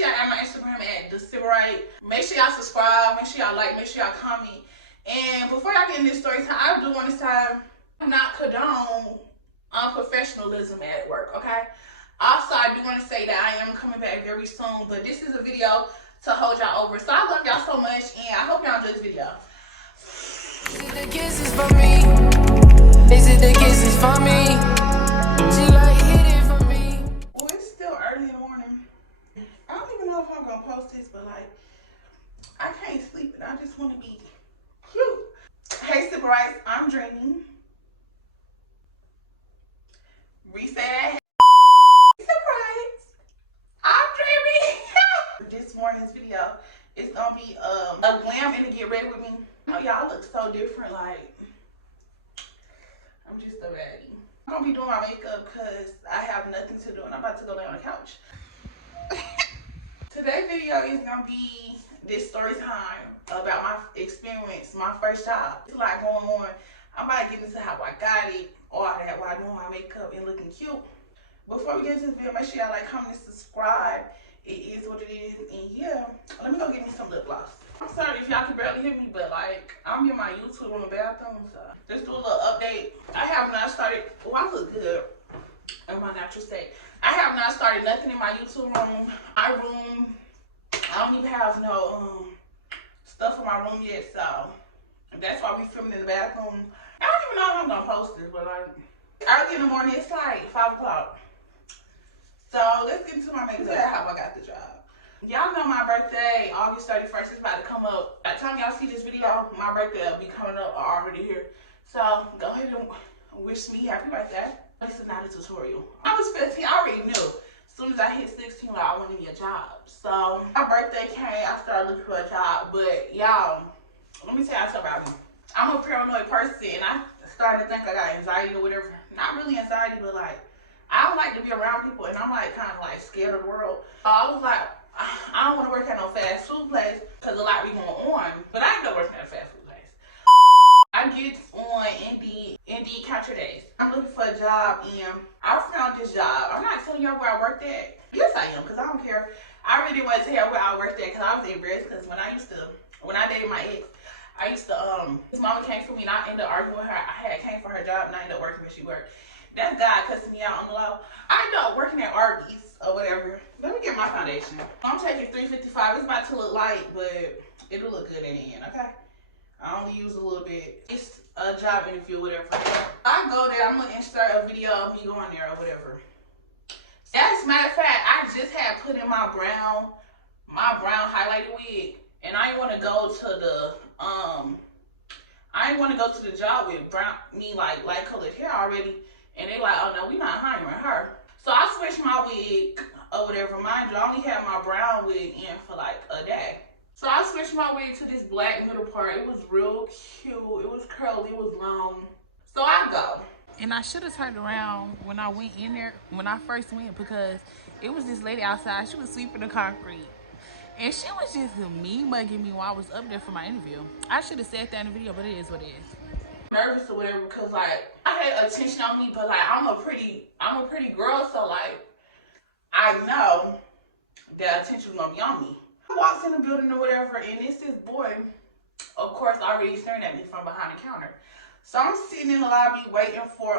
sure y'all add my Instagram at the Sybarite. Make sure y'all subscribe. Make sure y'all like. Make sure y'all comment. And before y'all get in this story time, I do want to say not condone unprofessionalism at work, okay? Also, I do want to say that I am coming back very soon, but this is a video to hold y'all over. So I love y'all so much, and I hope y'all enjoy this video. Is it the kisses for me? Is it the kisses for me? She like hit it for me. Well, it's still early in the morning. I don't even know if I'm gonna post this, but like, I can't sleep and I just want to be cute. Hey, Sybarite, I'm dreaming. Reset that. Sybarite, I'm dreaming. This morning's video is gonna be a glam and a get ready with me. Oh, y'all look so different. Like, I'm just a baddie. I'm gonna be doing my makeup because I have nothing to do and I'm about to go lay on the couch. Today's video is gonna be this story time about my experience, my first job. It's like going on. I'm about to get into how I got it, all that while doing my makeup and looking cute. Before we get into this video, make sure y'all like, comment, and subscribe. It is what it is. And yeah, let me go get me some lip gloss. I'm sorry if y'all can barely hear me, but like, I'm in my YouTube in the bathroom, so just do a little update. I have not started, oh, I look good in my natural state. I have not started nothing in my YouTube room. My room, I don't even have no stuff in my room yet, so that's why we filming in the bathroom. I don't even know if I'm gonna post this, but like, early in the morning, it's like 5 o'clock. So let's get into my makeup. How I got the job. Y'all know my birthday, August 31st, is about to come up. By the time y'all see this video, my birthday will be coming up already here. So go ahead and wish me happy birthday. This is not a tutorial. I was 15, I already knew. As soon as I hit 16, like, I wanted me a job. So my birthday came, I started looking for a job. But y'all, let me tell y'all something about me. I'm a paranoid person, and I started to think I got anxiety or whatever. Not really anxiety, but like, I don't like to be around people, and I'm like kind of like scared of the world. So I was like, I don't want to work at no fast food place because a lot be going on. But I ain't gonna work at a fast food place. I get on Indeed counter days. I'm looking for a job, and I found this job. I'm not telling y'all where I worked at. Yes, I am, because I don't care. I really want to tell where I worked at because I was embarrassed. Because when I dated my ex, I used to, his mama came for me and I ended up arguing with her. I came for her job and I ended up working where she worked. That's God cussing me out on the low. I ended up working at Arby's or whatever. Let me get my foundation. I'm taking 355. It's about to look light, but it'll look good in the end, okay? I only use a little bit. It's a job interview, whatever. I go there, I'm gonna insert a video of me going there or whatever. As a matter of fact, I just had put in my brown highlighted wig, and I didn't want to go to the job with brown, like light colored hair already, and they like, oh no, we not hiring her. So I switched my wig or whatever. Mind you, I only had my brown wig in for like a day. So I switched my wig to this black middle part. It was real cute. It was curly. It was long. So I go. And I should have turned around when I went in there, when I first went, because it was this lady outside. She was sweeping the concrete. And she was just mugging me while I was up there for my interview. I should have said that in the video, but it is what it is. Nervous or whatever, because like, I had attention on me, but like, I'm a pretty girl, so like, I know that attention was gonna be on me. I walked in the building or whatever, and it's this boy, of course, already staring at me from behind the counter. So I'm sitting in the lobby waiting for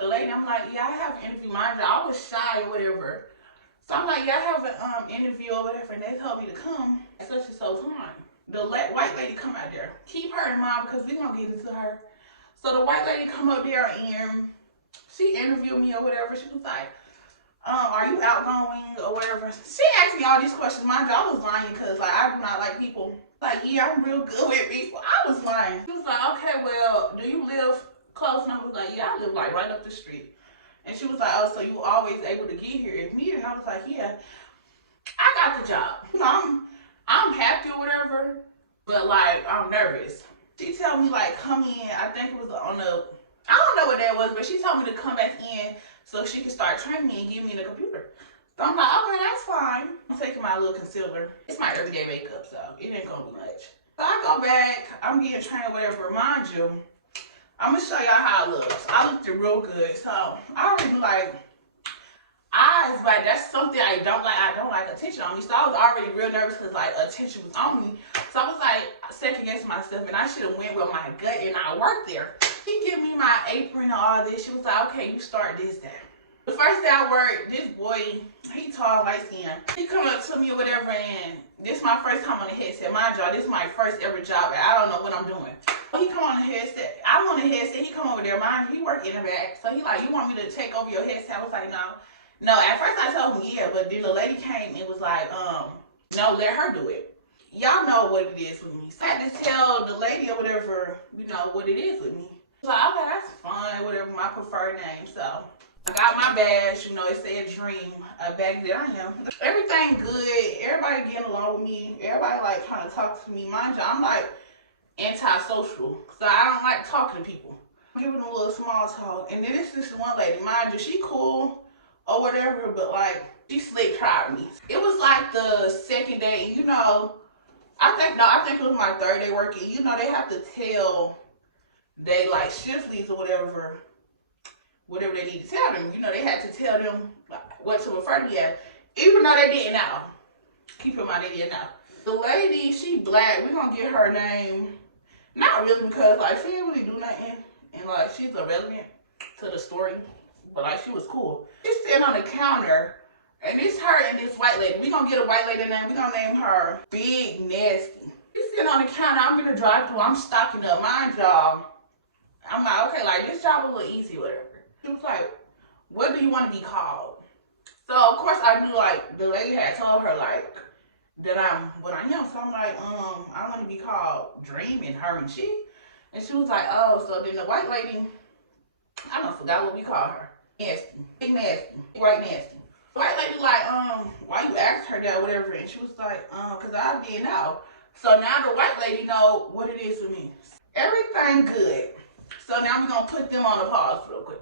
the lady. I'm like, yeah, I have an interview. Mind you, I was shy or whatever. So I'm like, yeah, I have an interview or whatever, and they told me to come at such and so time. The white lady come out there. Keep her in mind because we gonna get into her. So the white lady come up there and she interviewed me or whatever. She was like, are you outgoing or whatever? She asked me all these questions. Mind you, I was lying because like I do not like people. Like, yeah, I'm real good with people. I was lying. She was like, okay, well, do you live close? And I was like, yeah, I live like right up the street. And she was like, oh, so you always able to get here if needed? And I was like, yeah, I got the job. You know, I'm happy or whatever, but like, I'm nervous. She told me like, come in, I think it was on the, I don't know what that was, but she told me to come back in so she could start training me and give me the computer. So I'm like, okay, that's fine. I'm taking my little concealer. It's my everyday makeup, so it ain't gonna be much. So I go back, I'm getting trained or whatever. Mind you, I'm gonna show y'all how it looks. I looked it real good. So I already like, eyes, like that's something I don't like. I don't like attention on me. So I was already real nervous because like attention was on me. So I was like second guessing myself, and I should have went with my gut, and I worked there. He gave me my apron and all this. She was like, okay, you start this day. The first day I worked, this boy, he tall, light skin. He come up to me or whatever, and this my first time on the headset. Mind y'all, this is my first ever job, and I don't know what I'm doing. He come on the headset. I'm on the headset. He come over there. Mind, he work in the back. So he like, you want me to take over your headset? I was like, no. No, at first I told him yeah, but then the lady came and was like, no, let her do it. Y'all know what it is with me. So I had to tell the lady or whatever, you know, what it is with me. So I was like, that's fine, whatever, my preferred name. So I got my badge, you know, it said Dream. Back there I am. Everything good. Everybody getting along with me. Everybody like trying to talk to me. Mind you, I'm like antisocial. So I don't like talking to people. I'm giving them a little small talk. And then this is one lady, mind you, she cool or whatever, but like she slick tried me. It was like the second day, you know, I think it was my third day working. You know, they have to tell they like shift leads or whatever they need to tell them. You know, they had to tell them what to refer to me as. Even though they didn't know. Keep in mind they didn't know. The lady, she black. We're gonna get her name. Not really, because like she didn't really do nothing. And like she's irrelevant to the story. But like she was cool. She's sitting on the counter. And it's her and this white lady. We're gonna get a white lady name. We're gonna name her Big Nasty. She's sitting on the counter. I'm in the drive-thru. I'm stocking up. Mind y'all, I'm like, okay, like this job a little easy, whatever. She was like, what do you want to be called? So of course I knew like the lady had told her like that I'm what I am. So I'm like, I want to be called Dream and her and she. And she was like, oh, so then the white lady, I don't forgot what we called her. Nasty. Big Nasty. White Nasty. The white lady like, why you asked her that, whatever, and she was like, cause I didn't know. So now the white lady know what it is with me. Everything good. So now we're gonna put them on a pause real quick.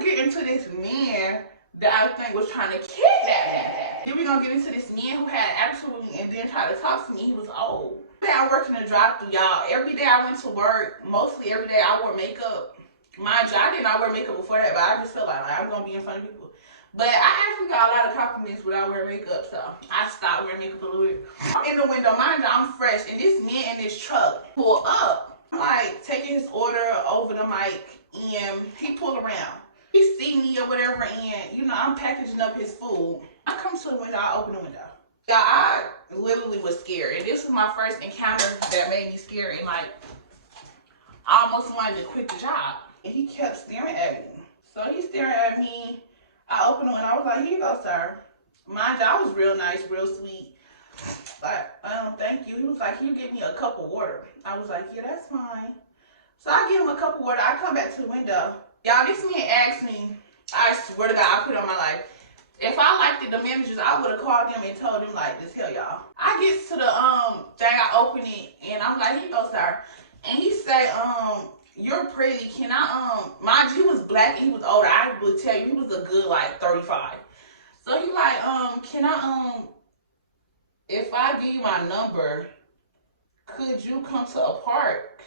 Get into this man that I think was trying to kidnap me. Then we're gonna get into this man who had attitude with me and then try to talk to me. He was old. I worked in the drive-thru, y'all. Every day I went to work, mostly every day I wore makeup. Mind you, I did not wear makeup before that, but I just felt like I'm gonna be in front of people. But I actually got a lot of compliments without wearing makeup, so I stopped wearing makeup a little bit. In the window, mind you, I'm fresh, and this man in this truck pulled up. I'm like taking his order over the mic, and he pulled around. He see me or whatever, and you know, I'm packaging up his food. I come to the window, I open the window. Yeah, I literally was scared, and this was my first encounter that made me scared, and like, I almost wanted to quit the job. And he kept staring at me. So he's staring at me. I opened the window. I was like, here you go, sir. Mind you, I was real nice, real sweet. Like, thank you. He was like, can you give me a cup of water? I was like, yeah, that's fine. So I give him a cup of water. I come back to the window. Y'all, this man asked me, I swear to God, I put it on my life. If I liked it, the managers, I would have called them and told them, like, this hell, y'all. I get to the thing, I open it, and I'm like, here you go, sir. And he say, you're pretty. Can I, mind you, he was black and he was older. I would tell you, he was a good, like, 35. So he like, can I, if I give you my number, could you come to a park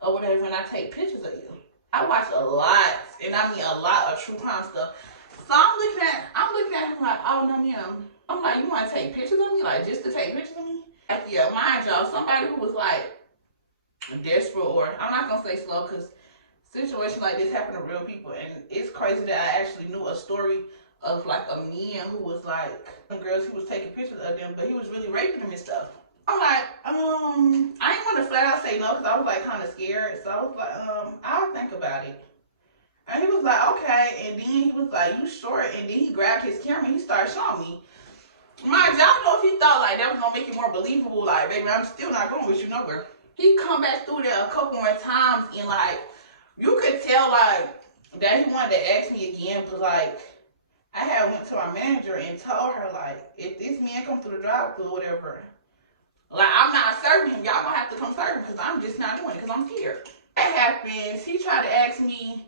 or whatever and I take pictures of you? I watch a lot, and I mean a lot of true crime stuff. So I'm looking at him like, oh, no, ma'am. I'm like, you want to take pictures of me? Like, just to take pictures of me? Like, yeah, mind y'all, somebody who was like, desperate, or I'm not gonna say slow, because situations like this happen to real people, and it's crazy that I actually knew a story of like a man who was like girls, he was taking pictures of them, but he was really raping them and stuff. I'm like, I didn't want to flat out say no because I was like kind of scared, so I was like, I'll think about it. And he was like, okay, and then he was like, you short, and then he grabbed his camera and he started showing me. Mind you, I don't know if he thought like that was gonna make it more believable, like, baby, I'm still not going with you nowhere. He come back through there a couple more times, and like, you could tell like that he wanted to ask me again, but like, I had went to my manager and told her like, if this man come through the drive-thru or whatever, like, I'm not serving him, y'all gonna have to come serve him, because I'm just not doing it, because I'm scared. That happens. He tried to ask me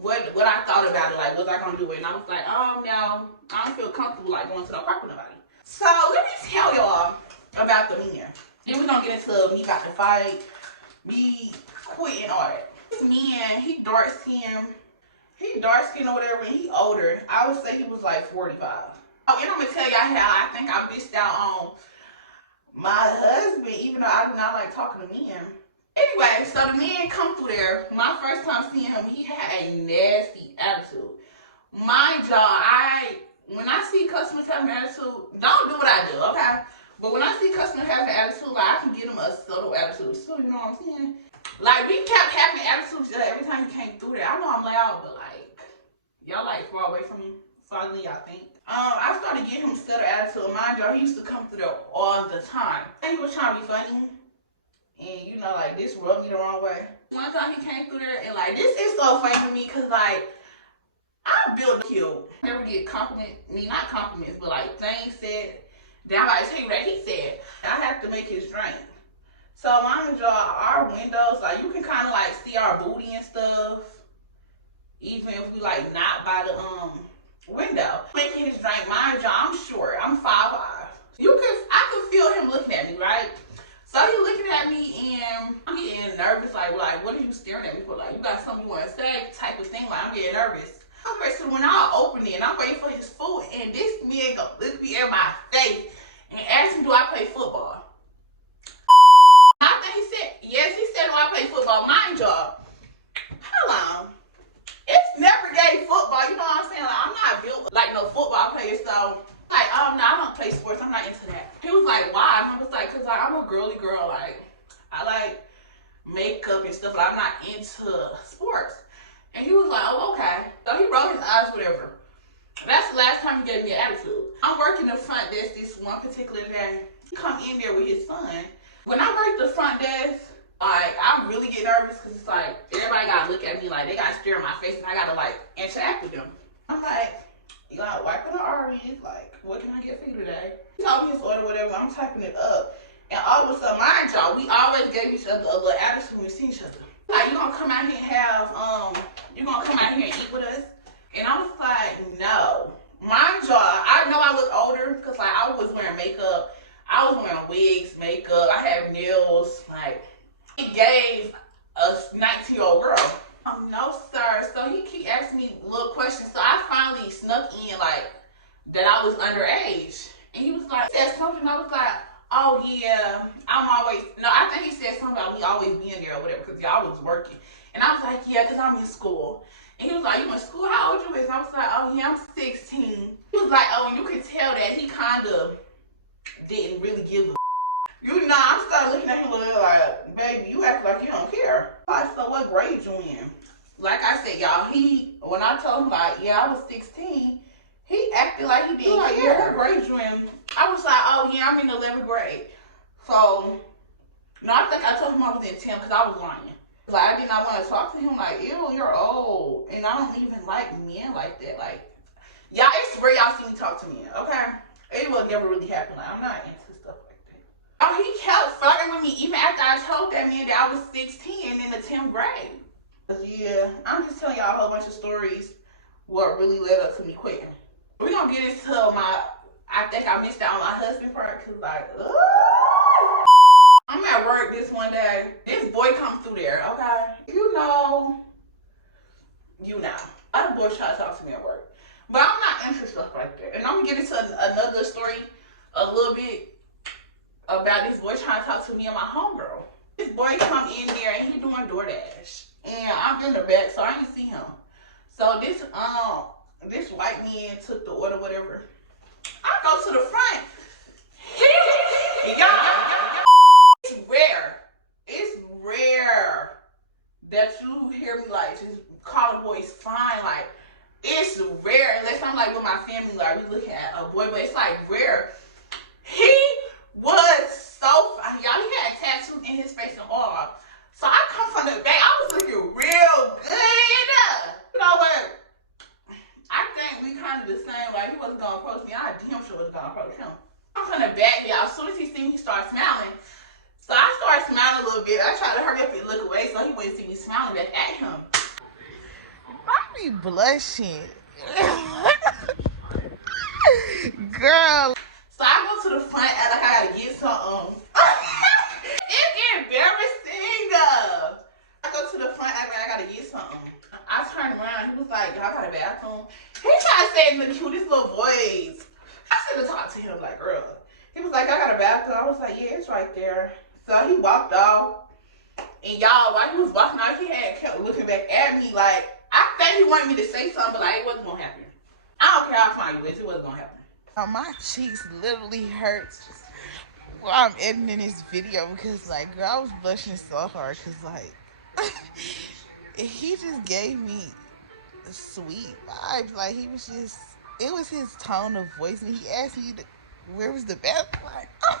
what I thought about it, like, was I gonna do it, and I was like, no, I don't feel comfortable like going to the park with nobody. So let me tell y'all about the man. Then we're gonna get into me about to fight, me quitting all that. This man, he dark skin. He dark skinned or whatever, and he older. I would say he was like 45. Oh, and I'm gonna tell y'all how I think I missed out on my husband, even though I do not like talking to men. Anyway, so the man come through there. My first time seeing him, he had a nasty attitude. Mind y'all, when I see customers having an attitude, don't do what I do, okay? But when I see customers having an attitude, like I can give them a subtle attitude. So you know what I'm saying? Like we kept having attitudes every time he came through there. I know I'm loud, but like y'all like far away from me. Finally, I think. I started getting him subtle attitude. Mind y'all, he used to come through there all the time. And he was trying to be funny. And you know, like this rubbed me the wrong way. One time he came through there and like this is so funny to me because like I built cute. Never get not compliments, but like things said that I'm about to tell you that he said. I have to make his drink. So mind y'all, our windows, like you can kind of like see our booty and stuff, even if we like not by the window. Making his drink, mind y'all, I'm short. I'm 5'5". I could feel him looking at me, right? So he looking at me and I'm getting nervous, like what are you staring at me for? Like you got something you want to say, type of thing. Like I'm getting nervous. Okay, so when I open it and I'm waiting for his food, and this man go look me in my face and ask me, do I play football? I think he said, yes, he said, do I play football? Mind y'all, how long? It's never gay football, you know what I'm saying? Like I'm not built like no football player, so like, no, I don't play sports. I'm not into that. He was like, why? And I was like, because like, I'm a girly girl. Like, I like makeup and stuff. Like, I'm not into sports. And he was like, oh, okay. So he rolled his eyes, whatever. That's the last time he gave me an attitude. I'm working the front desk this one particular day. He come in there with his son. When I work the front desk, like, I really get nervous because it's like, everybody got to look at me. Like, they got to stare in my face and I got to, like, interact with them. I'm like, you got wiping the REs, like, what can I get for you today? He told me his order, whatever, I'm typing it up. And all of a sudden, mind y'all, we always gave each other a little attitude when we see each other. Like, you gonna come out here and eat with us? And I was like, no. Mind y'all, I know I look older because like I was wearing makeup. I was wearing wigs, makeup, I had nails, like, he gave a 19-year-old girl. No, sir. So he keep asking me little questions. So I finally snuck in, like, that I was underage. And he was like, said something. I was like, oh, yeah, I think he said something about me always being there or whatever, because y'all was working. And I was like, yeah, because I'm in school. And he was like, you in school? How old you is? And I was like, oh, yeah, I'm 16. He was like, oh, and you could tell that he kind of didn't really give a you know, I started looking at him a little like, baby, you act like you don't care. Like, so what grade you in? Like I said, y'all, when I told him, like, yeah, I was 16, he acted like he didn't care. Yeah, what grade you in? I was like, oh, yeah, I'm in 11th grade. So, no, I think I told him I was in 10th because I was lying. Like, I did not want to talk to him. Like, ew, you're old. And I don't even like men like that. Like, y'all, it's rare y'all see me talk to men, okay? It will never really happen. Like, I'm not into stuff like that. Oh, he kept flirting with me even after I told that man that I was 16 and in the 10th grade. Yeah, I'm just telling y'all a whole bunch of stories what really led up to me quitting. We're going to get into I think I missed out on my husband part because like, I'm at work this one day. This boy comes through there, okay? You know. Other boys try to talk to me at work. But I'm not into stuff like that. And I'm going to get into another story a little bit about this boy trying to talk to me and my homegirl. This boy come in there and he doing DoorDash. And I'm in the back, so I didn't see him. So this white man took the order, whatever. I go to the front. Y'all, it's rare that you hear me like just calling boys fine. Like, it's rare unless I'm like with my family, like we look at a boy, but it's like rare. He was so fine. Y'all, he had tattoos in his face and all. So I come from the back. I was looking real good. You know what? I think we kind of the same. Like, he wasn't going to approach me. I damn sure was going to approach him. I'm from the back, y'all. As soon as he see me, he started smiling. So I started smiling a little bit. I tried to hurry up and look away so he wouldn't see me smiling back at him. I be blushing. Girl. So I go to the front and like I gotta get something. It's embarrassing. I go to the front and I gotta get something. I turned around. He was like, y'all got a bathroom? He tried saying the cutest little voice. I should have talked to him like, girl. He was like, I got a bathroom. I was like, yeah, it's right there. So he walked off. And y'all, while he was walking out, he had kept looking back at me like, I think he wanted me to say something, but like, it wasn't going to happen. I don't care how fine you is, it wasn't going to happen. My cheeks literally hurt while I'm editing this video because, like, girl, I was blushing so hard because, like, he just gave me sweet vibes. Like, he was just, it was his tone of voice. And he asked me, where was the bathroom? Like, oh,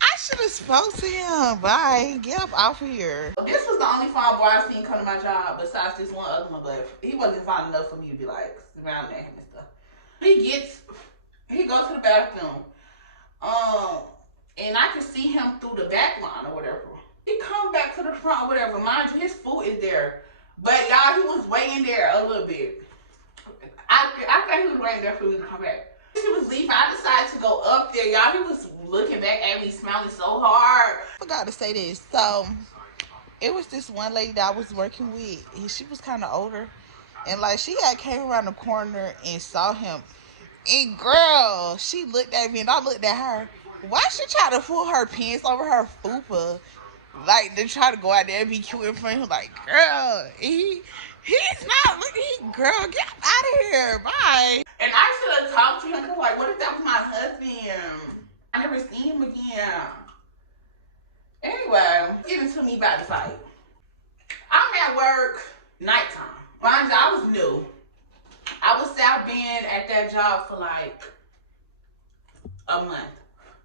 I should have spoke to him. Bye. Get up off here. This was the only fine boy I seen come to my job besides this one other one, but he wasn't fine enough for me to be, like, surrounding him and stuff. He goes to the bathroom. And I can see him through the back line or whatever. He come back to the front or whatever. Mind you, his food is there. But y'all, he was waiting there a little bit. I think he was waiting there for me to come back. He was leaving. I decided to go up there, y'all. He was looking back at me, smiling so hard. I forgot to say this. So, it was this one lady that I was working with. And she was kind of older. And, like, she had came around the corner and saw him. And, girl, she looked at me and I looked at her. Why she try to pull her pants over her fupa? Like, to try to go out there and be cute in front of him. Like, girl, he's not looking. Girl, get out of here. Bye. And I should have talked to him. Cause like, what if that was my husband? I never seen him again. Anyway, getting to me about the fight. I'm at work, nighttime. Mind you, I was new. I was South Bend at that job for like a month.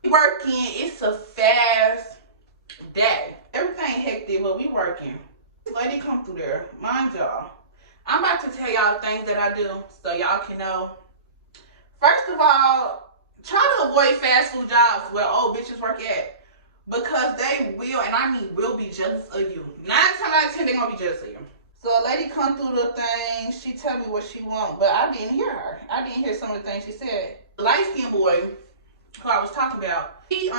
Working, it's a fast day. Everything hectic, but we working. This lady come through there. Mind y'all, I'm about to tell y'all things that I do so y'all can know. First of all, try to avoid fast food jobs where old bitches work at. Because they will, and I mean will, be jealous of you. 9 times out of 10, they're gonna be jealous of you. So a lady come through the thing, she tell me what she want, but I didn't hear her. I didn't hear some of the things she said. The light-skinned boy who I was talking about, he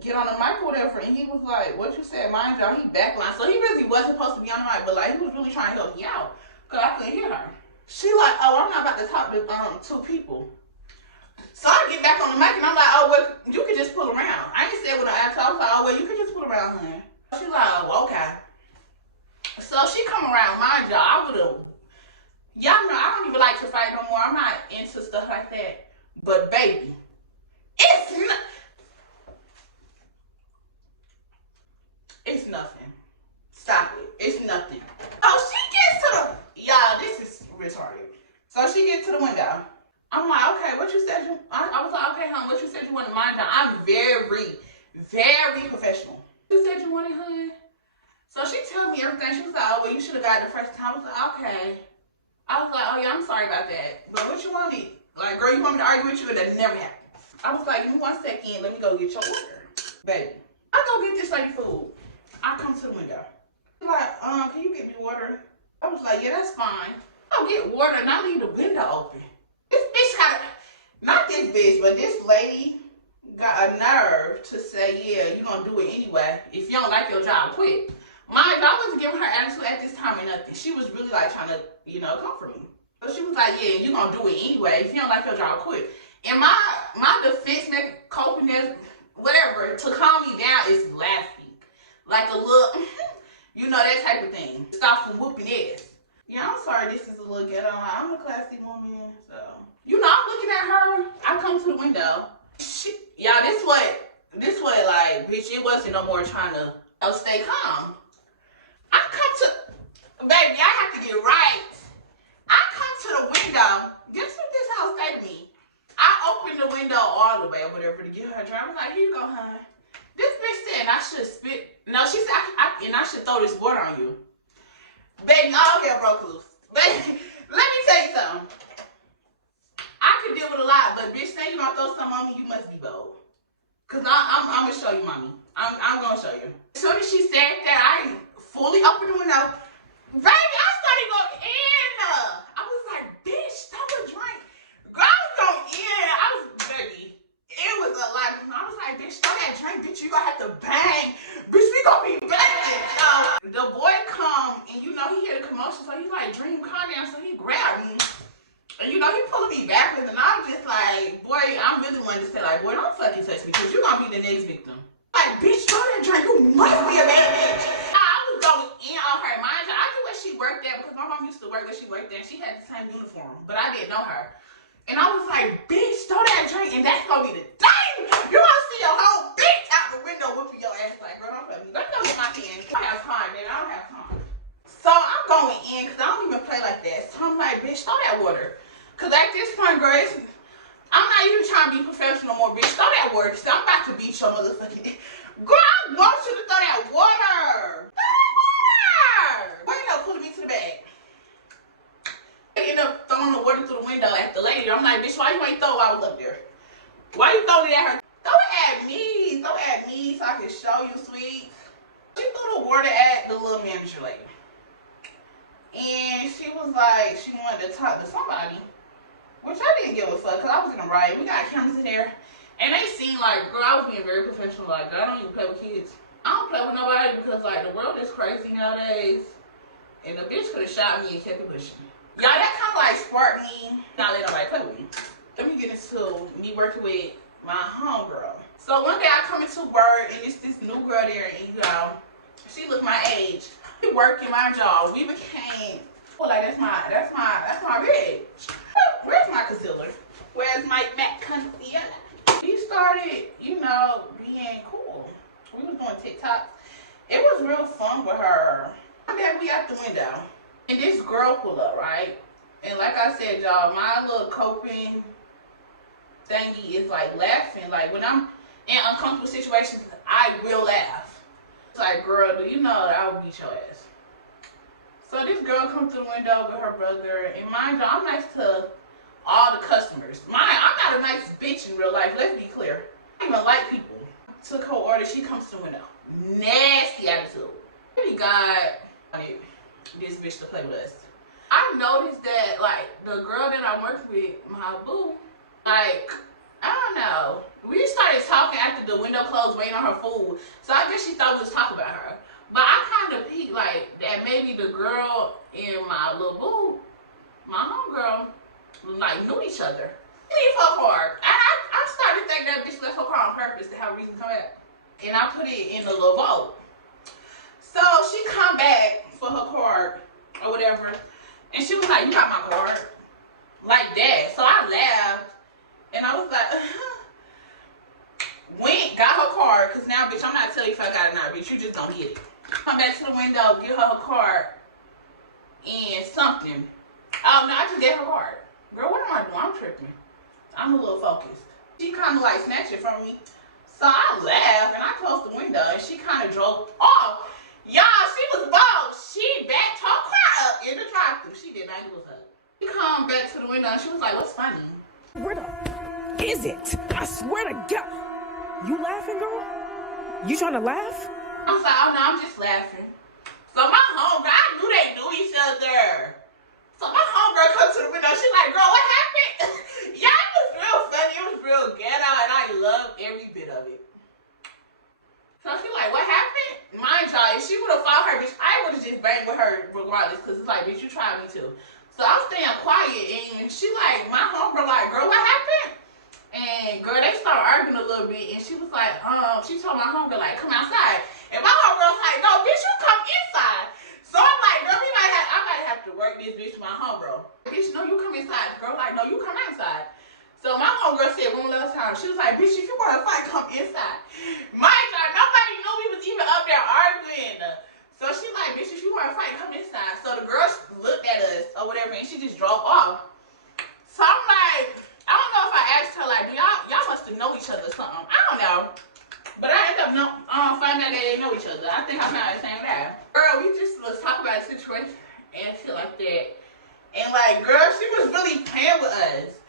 get on the mic or whatever, and he was like, what you said, mind y'all, he backline. So he really wasn't supposed to be on the mic, but like, he was really trying to help me out, because I couldn't hear her. She like, oh, I'm not about to talk to 2 people. So I get back on the mic, and I'm like, oh, well, you can just pull around. I ain't said what I asked her. I was like, oh, well, you can just pull around, honey. She like, well, okay. So she come around, mind y'all, I would've, y'all know, I don't even like to fight no more. I'm not into stuff like that. But baby, it's nothing. Stop it. It's nothing. Oh, she gets to the, y'all, this is retarded. So she gets to the window. I'm like, okay, what you said I was like, okay, hon, what you said you wanted, mind y'all. I'm very, very professional. You said you wanted, hon? So she told me everything. She was like, oh, well, you should have got it the first time. I was like, okay. I was like, oh, yeah, I'm sorry about that. But what you want me? Like, girl, you want me to argue with you? That never happened. I was like, give me 1 second. Let me go get your order. Baby, I go get this lady food. I come to the window. She's like, can you get me water? I was like, yeah, that's fine. I'll get water and I leave the window open. This bitch got not this bitch, but this lady got a nerve to say, yeah, you're going to do it anyway. If you don't like your job, quit. Mind you, I wasn't giving her attitude at this time or nothing. She was really like trying to, you know, comfort me. So she was like, yeah, you're going to do it anyway. If you don't like your job, quit. And my defense coping, whatever, to calm me down is laughing. Like a little, you know, that type of thing. Stop from whooping ass. Yeah, I'm sorry this is a little ghetto. I'm a classy woman, so. You know, I'm looking at her. I come to the window. Y'all, this way, like, bitch, it wasn't no more trying to stay calm. I come to, baby, I have to get right. I come to the window. Guess what this house say to me? I opened the window all the way or whatever to get her a drink. I was like, here you go, hon. This bitch said I should spit. No, she said, I should throw this water on you. Baby, all hell broke loose. Baby, let me tell you something. I could deal with a lot, but bitch, saying you gonna throw something on me, you must be bold. Cause I'm gonna show you, mommy. I'm gonna show you. As soon as she said that, I fully opened the window. Baby, I started going in. I was like, bitch, throw a drink. Girl, I was going in. Baby, it was a lot. I was like, bitch, throw that drink, bitch. You gonna have to bang. Bitch, we gonna be banging. The boy come, and you know, he hear the commotion, so he's like, Dream, And you know, he pulling me backwards, and I'm just like, boy, I'm really wanting to say, like, boy, don't fucking touch me, because you're going to be the next victim. Like, bitch, throw that drink, you must be a bad bitch. I was going in on her. Mind you, I knew where she worked at, because my mom used to work where she worked at, and she had the same uniform, but I didn't know her. And I was like, bitch, throw that drink, and that's going to be the thing. You're going to see your whole bitch out the window whipping your ass. Like, girl, don't play me. Let me go get my pen. I don't have time, baby. I don't have time. So I'm going in, because I don't even play like that. So I'm like, bitch, throw that water. Because at this point, girl, I'm not even trying to be professional more, bitch. Throw that water, because I'm about to beat your motherfucking... Girl, I want you to throw that water. Throw that water. Why you not pulling me to the bag? I ended up throwing the water through the window at the lady. I'm like, bitch, why you ain't throw while I was up there? Why you throwing it at her? Throw it at me. Throw it at me so I can show you, sweet. She threw the water at the little manager lady. And she was like, she wanted to talk to somebody. Which I didn't give a fuck, because I was in a riot. We got cameras in there. And they seemed like, girl, I was being very professional. Like, girl, I don't even play with kids. I don't play with nobody because, like, the world is crazy nowadays. And the bitch could have shot me and kept it pushing. Y'all, that kind of, like, sparked me. Not let nobody play with me. Let me get into me working with my homegirl. So, one day I come into work, and it's this new girl there, and, y'all, she look my age. We working my job. We became, well, like, that's my bitch. Where's my concealer? Where's my MAC concealer? We started, you know, being cool. We was doing TikToks. It was real fun with her. One day we at the window, and this girl pulled up, right? And like I said, y'all, my little coping thingy is like laughing. Like when I'm in uncomfortable situations, I will laugh. It's like, girl, do you know that I will beat your ass? So this girl comes through the window with her brother, and mind you, I'm nice to all the customers. I'm not a nice bitch in real life, let's be clear. I don't even like people. Took her order, she comes to the window. Nasty attitude. We got this bitch to play with us. I noticed that, like, the girl that I worked with, my boo, like, I don't know. We started talking after the window closed, waiting on her food. So I guess she thought we was talking about her. But I kind of peeked, like, that maybe the girl and my little boo, my homegirl, like, knew each other. Leave her card. I started thinking that bitch left her card on purpose to have a reason to come back. And I put it in the little vault. So she come back for her card or whatever. And she was like, you got my card? Like that. So I laughed. And I was like, went, got her card. Because now, bitch, I'm not telling you if I got it or not, bitch. You just don't get it. Come back to the window, give her her card. And something. Oh, no, I just gave her card. Girl, what am I doing? I'm tripping. I'm a little focused. She kind of like snatched it from me. So I laughed and I closed the window and she kind of drove off. Y'all, she was bold. She backed her car up in the drive-thru. She did not give a fuck. She come back to the window and she was like, what's funny? Where the is it? I swear to God. You laughing, girl? You trying to laugh? I was like, oh no, I'm just laughing. So my homegirl, I knew they knew each other. So my homegirl comes to the window. She's like, girl, what happened? Yeah, it was real funny. It was real ghetto, and I loved every bit of it. So she's like, what happened? Mind y'all, if she would have fought her, bitch, I would have just banged with her regardless, because it's like, bitch, you tried me too. So I'm staying quiet, and she like, my homegirl like, girl, what happened? And girl, they started arguing a little bit, and she was like, she told my homegirl, like, come outside. And my homegirl's like, no, bitch, you come inside. So I'm like, girl, I might have to work this bitch with my homegirl. Bitch, no, you come inside. Girl, like, no, you come outside. So my homegirl said one last time, she was like, bitch, if you want to fight, come inside. My God, nobody knew we was even up there arguing. So she like, bitch, if you want to fight, come inside. So the girl looked at us or whatever, and she just drove off. So I'm like, I don't know if I asked her, like, y'all must have know each other or something. I don't know. But I ended up finding out that they know each other. I think I found the same guy. Girl, we just was talking about the situation and shit like that. And like, girl, she was really playing with us.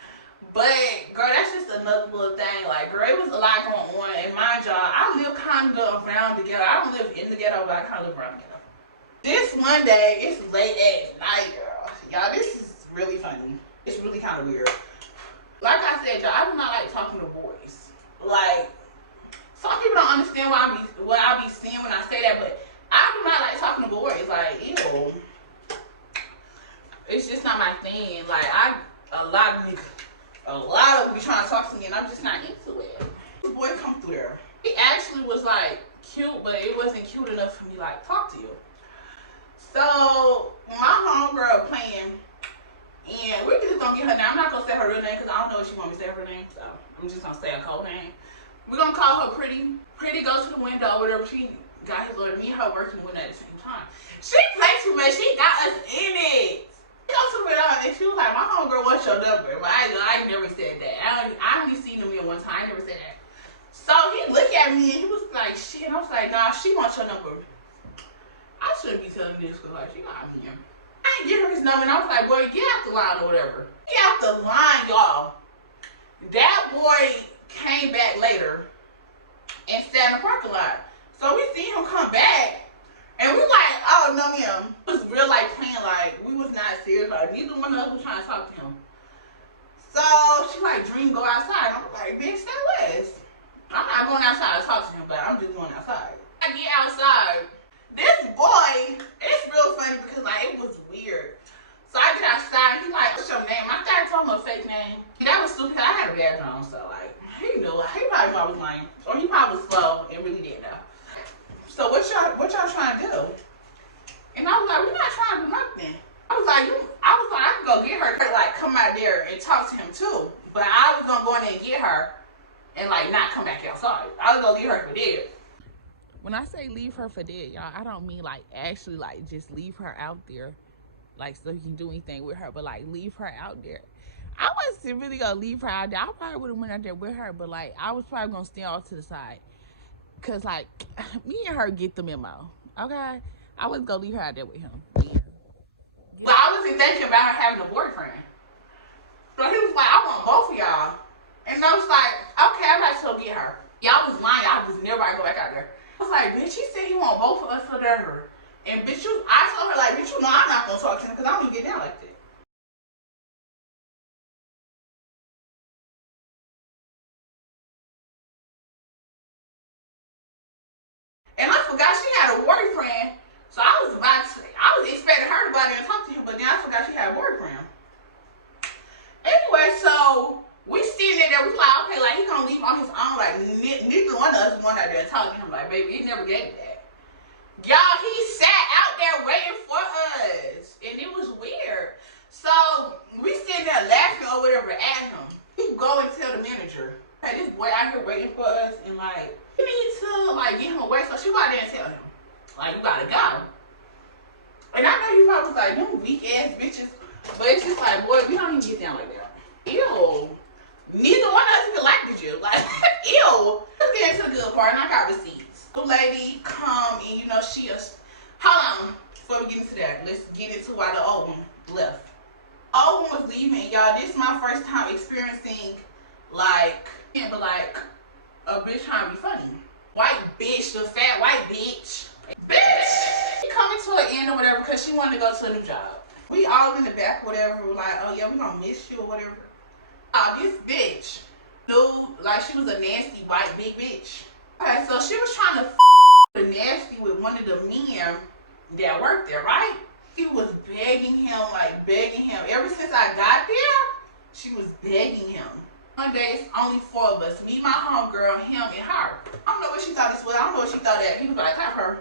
But girl, that's just another little thing. Like, girl, it was a lot going on. And mind y'all, I live kind of around the ghetto. I don't live in the ghetto, but I kind of live around the ghetto. This Monday, it's late at night, girl. Y'all, this is really funny. It's really kind of weird. Like I said, y'all, I do not like talking to boys. Like, some people don't understand what I be seeing when I say that, but I do not like talking to boys. Like, ew. It's just not my thing. Like, a lot of them be trying to talk to me, and I'm just not into it. This boy come through there. He actually was like cute, but it wasn't cute enough for me to like talk to you. So my homegirl playing, and we're just gonna get her name. I'm not gonna say her real name because I don't know if she want me to say her name, so I'm just gonna say a code name. We're gonna call her Pretty. Pretty goes to the window, whatever. She got his order. Me and her working the window at the same time. She played too much. She got us in it. She goes to the window and she was like, my homegirl, what's your number? But I never said that. I only seen him one time. I never said that. So he looked at me and he was like, shit. And I was like, nah, she wants your number. I shouldn't be telling this because like, she got me. I didn't give her his number, and I was like, boy, get out the line or whatever. Get out the line, y'all. That boy came back later and sat in the parking lot. So we seen him come back, and we like, oh, no, ma'am. It was real like playing, like, we was not serious. Like, neither one of us was trying to talk to him. So she like, Dream, go outside. I'm like, bitch, say less. I'm not going outside to talk to him, but I'm just going outside. I get outside. This boy, it's real funny because like it was weird. So I get outside and he like, what's your name? I started telling him a fake name. That was stupid. I had a badge on, so like he knew. He probably knew I was lying. Or he probably was slow and really didn't know. So what y'all trying to do? And I was like, we're not trying to do nothing. I was like, I could go get her, like come out there and talk to him too. But I was gonna go in there and get her and like not come back outside. I was gonna leave her for dead. When I say leave her for dead, y'all, I don't mean like actually like just leave her out there, like so you can do anything with her, but like leave her out there. I wasn't really gonna leave her out there. I probably would have went out there with her, but like I was probably gonna stand off to the side, cause like me and her get the memo, okay? I wasn't gonna leave her out there with him. But I wasn't thinking about her having a boyfriend. So he was like, I want both of y'all, and I was like, okay, I'm about to go get her. Y'all was lying. I was never gonna go back out there. I was like, bitch, he said he want both of us for her. And bitch, I told her like, bitch, you know I'm not gonna talk to him because I don't even get down like that. And I forgot she had a boyfriend, so I was expecting her to go out there and talk to him, but then I forgot she had a boyfriend. Anyway, so we sitting there, we like, okay, like he gonna leave on his own, like neither one of us went out there and talked to him, like, baby, he never gave that. Y'all, he sat out there waiting for us, and it was weird. So we sitting there laughing or whatever at him. He go and tell the manager, hey, this boy out here waiting for us, and like, we need to like get him away. So she go out there and tell him, like, you gotta go. And I know you probably was like, them weak ass bitches, but it's just like, boy, we don't even get down like that. Ew. Neither one of us even liked you. Like, ew. Let's get into the good part, and I got receipts. The lady come and you know she is. Hold on. Before we get into that, let's get into why the old one left. Old one was leaving, y'all. This is my first time experiencing like a bitch trying to be funny. White bitch, the fat white bitch. Bitch! She coming to an end or whatever because she wanted to go to a new job. We all in the back, whatever. We're like, oh yeah, we gonna miss you or whatever. This bitch, dude, like she was a nasty white big bitch. Okay, so she was trying to the nasty with one of the men that worked there, right? He was begging him. Ever since I got there, she was begging him. One day, it's only 4 of us. Me, my homegirl, him, and her. I don't know what she thought this was. I don't know what she thought that. He was like, type her.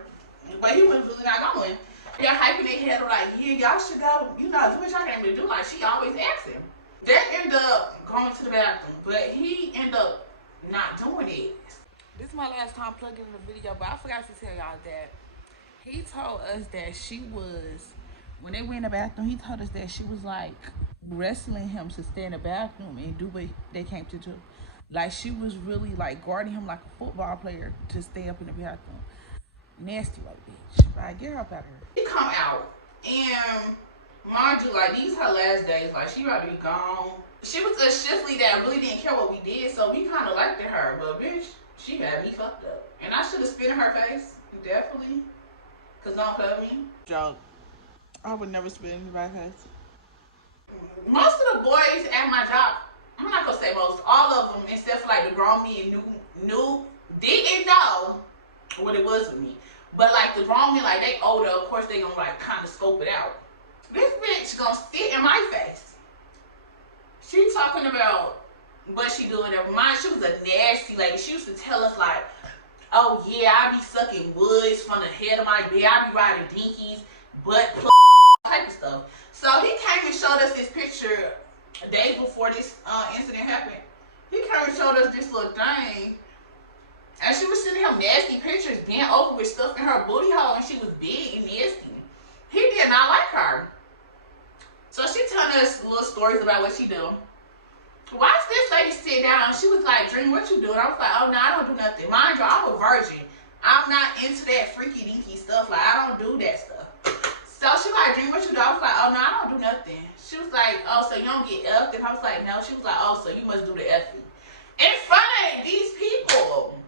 But he was really not going. They're hyping their head like, yeah, y'all should go. You know, do what y'all came to do. Like, she always asks him. They ended up going to the bathroom, but he ended up not doing it. This is my last time plugging in the video, but I forgot to tell y'all that he told us that she was, when they went in the bathroom, he told us that she was like wrestling him to stay in the bathroom and do what they came to do. Like she was really like guarding him like a football player to stay up in the bathroom. Nasty white bitch. Right, get her up out of here. He come out and mind you, like these her last days, like she about to be gone. She was a shiftly that really didn't care what we did, so we kind of liked her, but bitch, she had me fucked up. And I should have spit in her face, definitely. Cause don't cut me. Joke. I would never spit in my face. Most of the boys at my job, I'm not gonna say most, all of them, except for like the grown men didn't know what it was with me. But like the grown men, like they older, of course they gonna like kind of scope it out. This bitch gonna spit in my face. She talking about what she doing. Never mind, she was a nasty lady. She used to tell us like, oh yeah, I be sucking woods from the head of my bed. I be riding dinkies, butt plug, type of stuff. So he came and showed us this picture days before this incident happened. He came and showed us this little thing. And she was sending him nasty pictures, bent over with stuff in her booty hole, and she was big and nasty. He did not like her. So she telling us little stories about what she do. Watch this lady sit down. She was like, Dream, what you doing? I was like, oh no, I don't do nothing. Mind you, I'm a virgin. I'm not into that freaky dinky stuff. Like, I don't do that stuff. So she like, Dream, what you do? I was like, oh no, I don't do nothing. She was like, oh, so you don't get effed? And I was like, no. She was like, oh, so you must do the effing. In front of these people.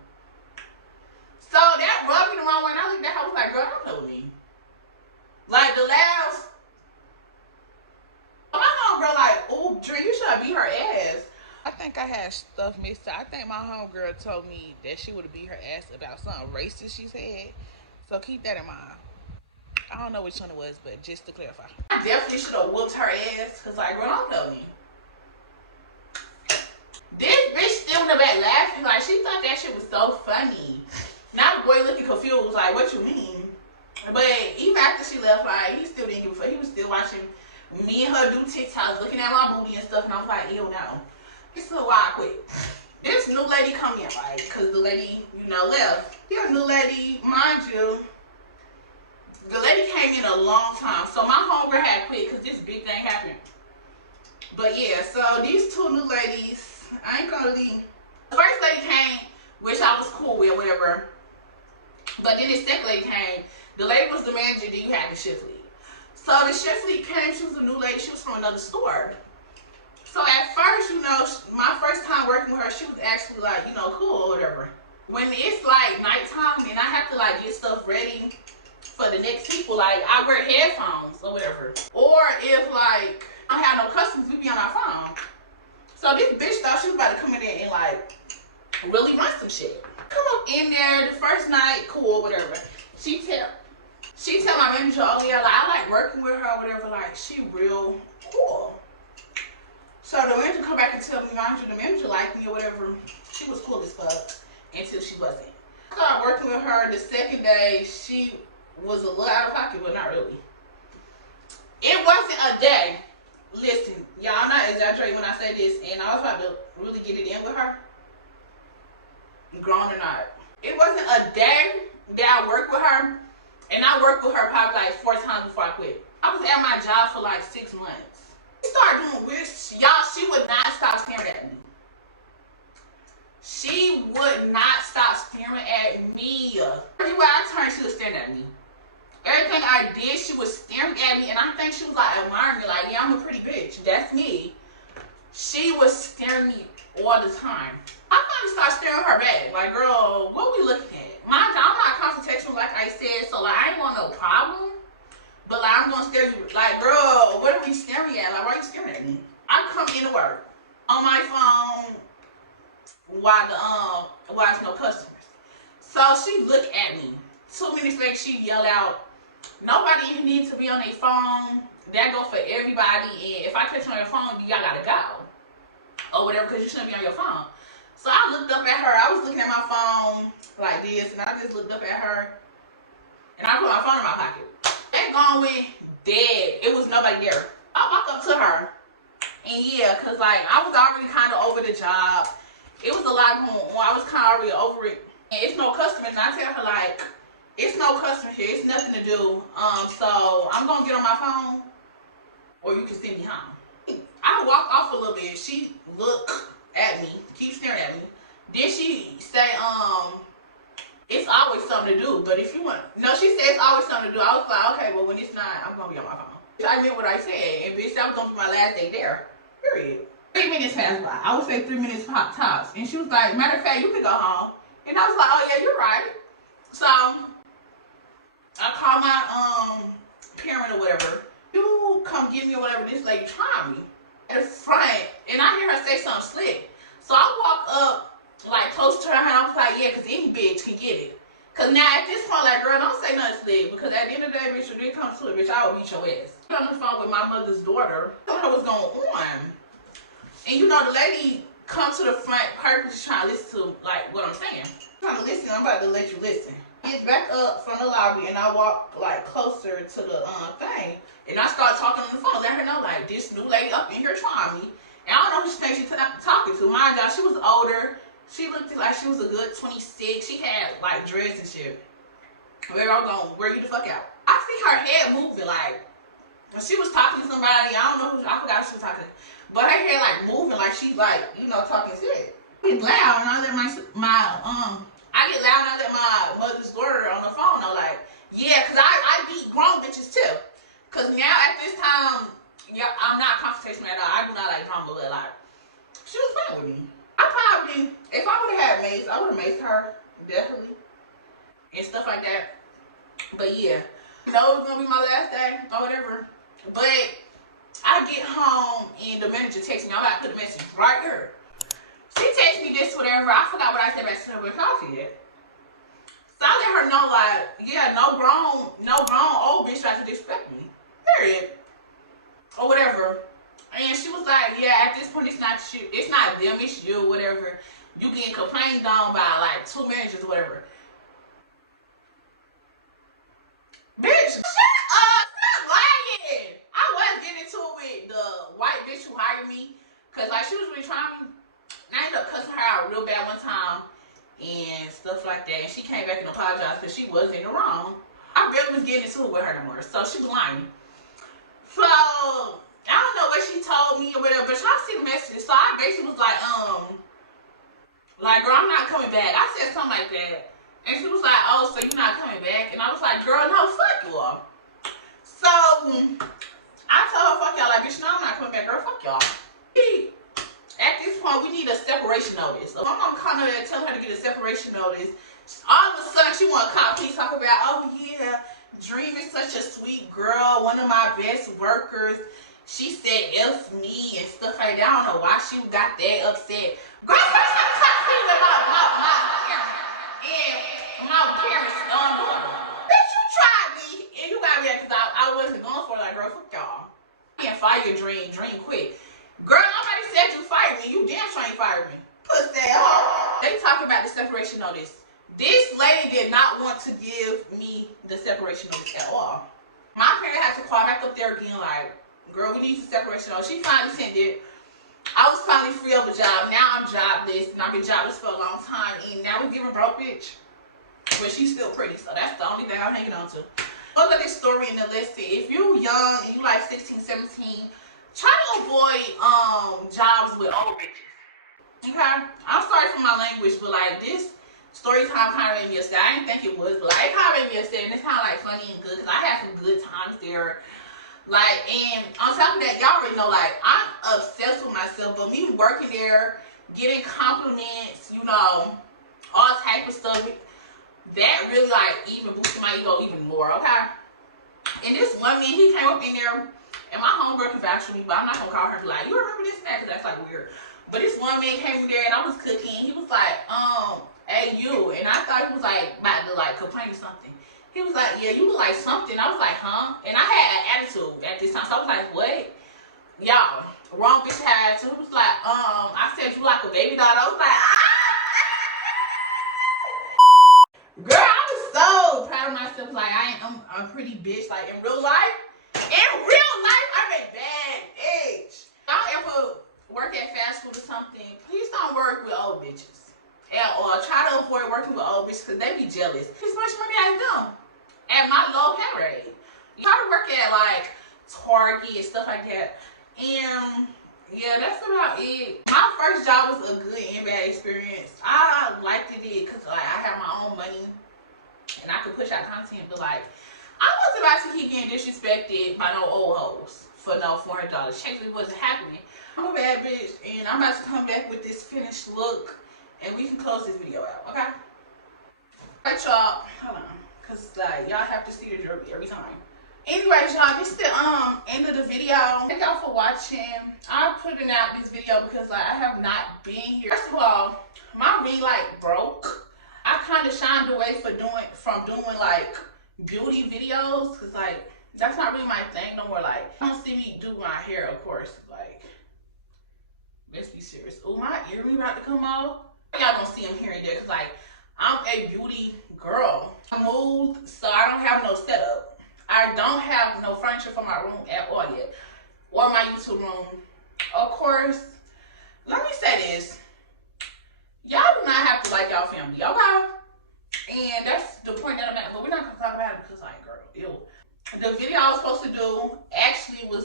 So that rubbed me the wrong way. And I looked at her, I was like, girl, don't play with me. Like the last, my homegirl like, oh, Dream, you should beat her ass. I think I had stuff mixed up. I think my homegirl told me that she would have beat her ass about something racist she said. So keep that in mind. I don't know which one it was, but just to clarify. I definitely should have whooped her ass, because like, girl, don't play with me. This bitch still in the back laughing, like she thought that shit was so funny. Now the boy looking confused, like, what you mean? But even after she left, like, he still didn't give a fuck. He was still watching me and her do TikToks, looking at my booty and stuff, and I was like, ew, no. This is why I quit. This new lady come in, right? Because the lady, you know, left. This new lady, mind you, the lady came in a long time. So my homegirl had quit because this big thing happened. But yeah, so these two new ladies, I ain't gonna leave. The first lady came, which I was cool with, whatever. But then the second lady came. The lady was the manager, then you had the shift lead. So the shift lead came, she was a new lady, she was from another store. So at first, you know, my first time working with her, she was actually like, you know, cool or whatever. When it's like nighttime and I have to like get stuff ready for the next people, like I wear headphones or whatever. Or if like I don't have no customers, we be on our phone. So this bitch thought she was about to come in there and like really run some shit. Come up in there the first night, cool, whatever. She tell my manager, oh yeah, like I like working with her or whatever, like she real cool. So the manager come back and tell me, mind you, the manager liked me or whatever. She was cool as fuck until she wasn't. I started working with her the second day. She was a little out of pocket, but not really. It wasn't a day. Listen, y'all, I'm not exaggerating when I say this, and I was about to really get it in with her. Grown or not. It wasn't a day that I worked with her, and I worked with her probably like 4 times before I quit. I was at my job for like 6 months. She started doing weird shit. Y'all, she would not stop staring at me. She would not stop staring at me. Everywhere I turned, she was staring at me. Everything I did, she was staring at me, and I think she was like admiring me, like, yeah, I'm a pretty bitch. That's me. She was staring at me all the time. I finally started staring at her back. Like, girl, what we looking at? Mind you, I'm not confrontational like I said, so like I ain't want no problem. But like I'm gonna stare you like, girl, what are we staring at? Like, why are you staring at me? I come into work on my phone while there's no customers. So she look at me. 2 minutes later, she yelled out, nobody even needs to be on their phone. That go for everybody. And if I catch you on your phone, y'all gotta go. Or whatever, because you shouldn't be on your phone. So I looked up at her. I was looking at my phone like this, and I just looked up at her. And I put my phone in my pocket. That gone went dead. It was nobody there. I walked up to her. And yeah, because like I was already kind of over the job. It was a lot going on. I was kind of already over it. And it's no customers. And I tell her like, it's no customer here. It's nothing to do. So I'm going to get on my phone. Or you can send me home. I walked off a little bit. She looked at me. Keep staring at me. Then she say, it's always something to do, but if you want, no, she said it's always something to do. I was like, okay, well when it's not, I'm gonna be on my phone. I meant what I said, and bitch, that was gonna be my last day there. Period. 3 minutes passed by. I would say 3 minutes tops, and she was like, matter of fact, you can go home. And I was like, oh yeah, you're right. So I called my parent or whatever. You come get me or whatever. This lady tried me at the front, and I hear her say something slick. So I walk up. Like close to her hand, I was like, yeah, because any bitch can get it. Because now at this point, like, girl, don't say nothing slick. Because at the end of the day, bitch, when it comes to it, bitch, I will beat your ass. I'm on the phone with my mother's daughter. I don't know what's going on. And you know, the lady come to the front purposely trying to listen to like what I'm saying. I'm trying to listen. I'm about to let you listen. Get back up from the lobby, and I walk like closer to the thing, and I start talking on the phone, let her know like this new lady up in here trying me. And I don't know who she thinks she's talking to. Mind y'all, she was older. She looked like she was a good 26. She had like dreads and shit. Where I was going, wear you the fuck out. I see her head moving like when she was talking to somebody. I don't know who. I forgot who she was talking to. But her head like moving like she's like, you know, talking shit. It's loud, and I let I get loud and I let my mother's daughter on the phone know like, yeah, cause I beat grown bitches too. Cause now at this time, yeah, I'm not confrontational at all. I do not like drama, but like, she was playing with me. I probably, if I would have had mace, I would have maced her, definitely, and stuff like that. But yeah, you know, it was gonna be my last day or whatever. But I get home and the manager texts me. I'm about to put the message right here. She texts me this, whatever. I forgot what I said back to her, but y'all see it. So I let her know, like, yeah, no grown old bitch try to disrespect me. Period. Or whatever. And she was like, yeah, at this point, it's not you. It's not them, it's you, whatever. You getting complained on by, like, 2 managers or whatever. Bitch, shut up. Stop lying. I was getting into it with the white bitch who hired me. Because, like, she was really trying me. And I ended up cussing her out real bad one time and stuff like that. And she came back and apologized because she was in the wrong. I really was getting into it with her no more. So she was lying. So I don't know what she told me or whatever, but y'all see the messages. So I basically was like, girl, I'm not coming back. I said something like that. And she was like, oh, so you're not coming back? And I was like, girl, no, fuck you all. So I told her, fuck y'all. Like, bitch, no, I'm not coming back, girl. Fuck y'all. At this point, we need a separation notice. So my mom called her and tell her to get a separation notice. All of a sudden, she want to call police, talk about, oh yeah, Dream is such a sweet girl, one of my best workers. She said F me and stuff like that. I don't know why she got that upset. Girl, first time talking to me about my parents. And my parents don't know. Bitch, you tried me. And you got me because I wasn't going for it. Like, girl, fuck y'all. You can't fire your Dream quick. Girl, nobody said you fired me. You damn sure ain't fired me. Pussy off. They talking about the separation notice. This lady did not want to give me the separation notice at all. My parents had to call back up there again like, girl, we need the separation notice. She finally sent it. I was finally free of a job. Now I'm jobless. And I've been jobless for a long time. And now we're giving broke bitch. But she's still pretty. So that's the only thing I'm hanging on to. Look at this story and then let's see. If you young and you like 16, 17, try to avoid jobs with old bitches. Okay? I'm sorry for my language, but like this story time kind of made me upset. I didn't think it was, but like it kind of made me upset, and it's kind of like funny and good because I had some good times there. Like, and on top of that, y'all already know, like, I'm obsessed with myself, but me working there, getting compliments, you know, all type of stuff, that really like even boosted my ego even more, okay? And this one man, he came up in there. And my homegirl can vouch for me, but I'm not gonna call her and be like, you remember this fact? Because that's like weird. But this one man came in there and I was cooking. He was like, hey you. And I thought he was like about to like complain or something. He was like, yeah, you look like something. I was like, huh? And I had an attitude at this time. So I was like, what? Y'all, wrong bitch had attitude. He was like, I said you like a baby doll. I was like, girl, I was so proud of myself. Like I'm a pretty bitch. Like in real life. In real life, I'm a bad bitch. If y'all ever work at fast food or something, please don't work with old bitches. Or try to avoid working with old bitches because they be jealous. As much money as them at my low pay rate. You try to work at like Target and stuff like that. And yeah, that's about it. My first job was a good and bad experience. I liked it because like I had my own money and I could push out content, but like I was about to keep getting disrespected by no old hoes for no $400. Check me wasn't happening. I'm a bad bitch, and I'm about to come back with this finished look, and we can close this video out, okay? Alright, y'all. Hold on, because like, y'all have to see the jewelry every time. Anyways, y'all, this is the end of the video. Thank y'all for watching. I'm putting out this video because like I have not been here. First of all, my ring light broke. I kind of shined away from doing like beauty videos because like that's not really my thing no more. Like, you don't see me do my hair, of course, like serious. Oh, my earring about to come off. Y'all gonna see them here and there because, like, I'm a beauty girl. I moved, so I don't have no setup. I don't have no furniture for my room at all yet, or my YouTube room. Of course, let me say this. Y'all do not have to like y'all family, okay? And that's the point that I'm at, but we're not gonna talk about it because, like, girl, ew. The video I was supposed to do actually was,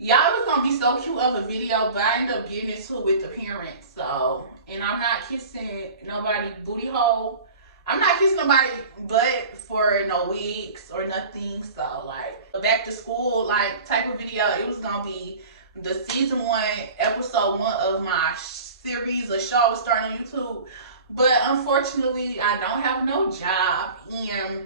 y'all, it was gonna be so cute of a video, but I ended up getting into it with the parents, so, and I'm not kissing nobody booty hole. I'm not kissing nobody butt for no wigs or nothing, so, like, a back to school, like, type of video. It was gonna be the season 1, episode 1 of my series, a show I was starting on YouTube. But unfortunately, I don't have no job, and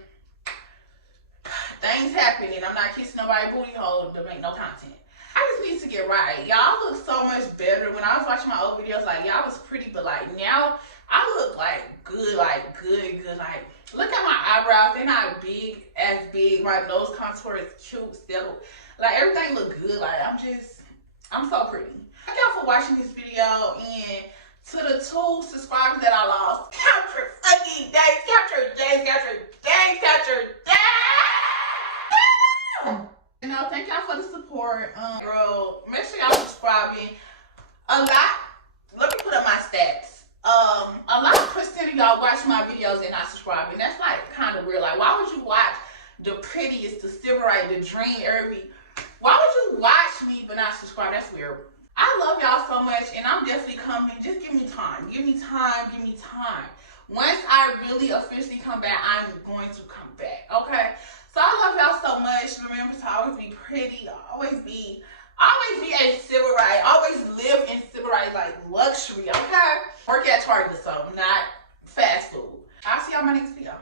things happen, and I'm not kissing nobody booty hole to make no content. I just need to get right. Y'all look so much better. When I was watching my old videos, like, y'all was pretty, but, like, now I look, like, good, like, good. Like, look at my eyebrows. They're not big as big. My nose contour is cute still. Like, everything look good. Like, I'm so pretty. Thank y'all for watching this video, and to the 2 subscribers that I lost, capture fucking days, capture days. You know, thank y'all for the support. Girl, make sure y'all subscribing. Let me put up my stats. A lot of percent of y'all watch my videos and not subscribing. That's, like, kind of weird. Like, why would you watch the prettiest, the Sybarite, the DREAMYS? Why would you watch me but not subscribe? That's weird. I love y'all so much, and I'm definitely coming. Just give me time. Give me time. Once I really officially come back, I'm going to come back, okay? So I love y'all so much. Remember to always be pretty. Always be a Sybarite. Always live in Sybarite, like, luxury, okay? Work at Target, so not fast food. I'll see y'all in my next video.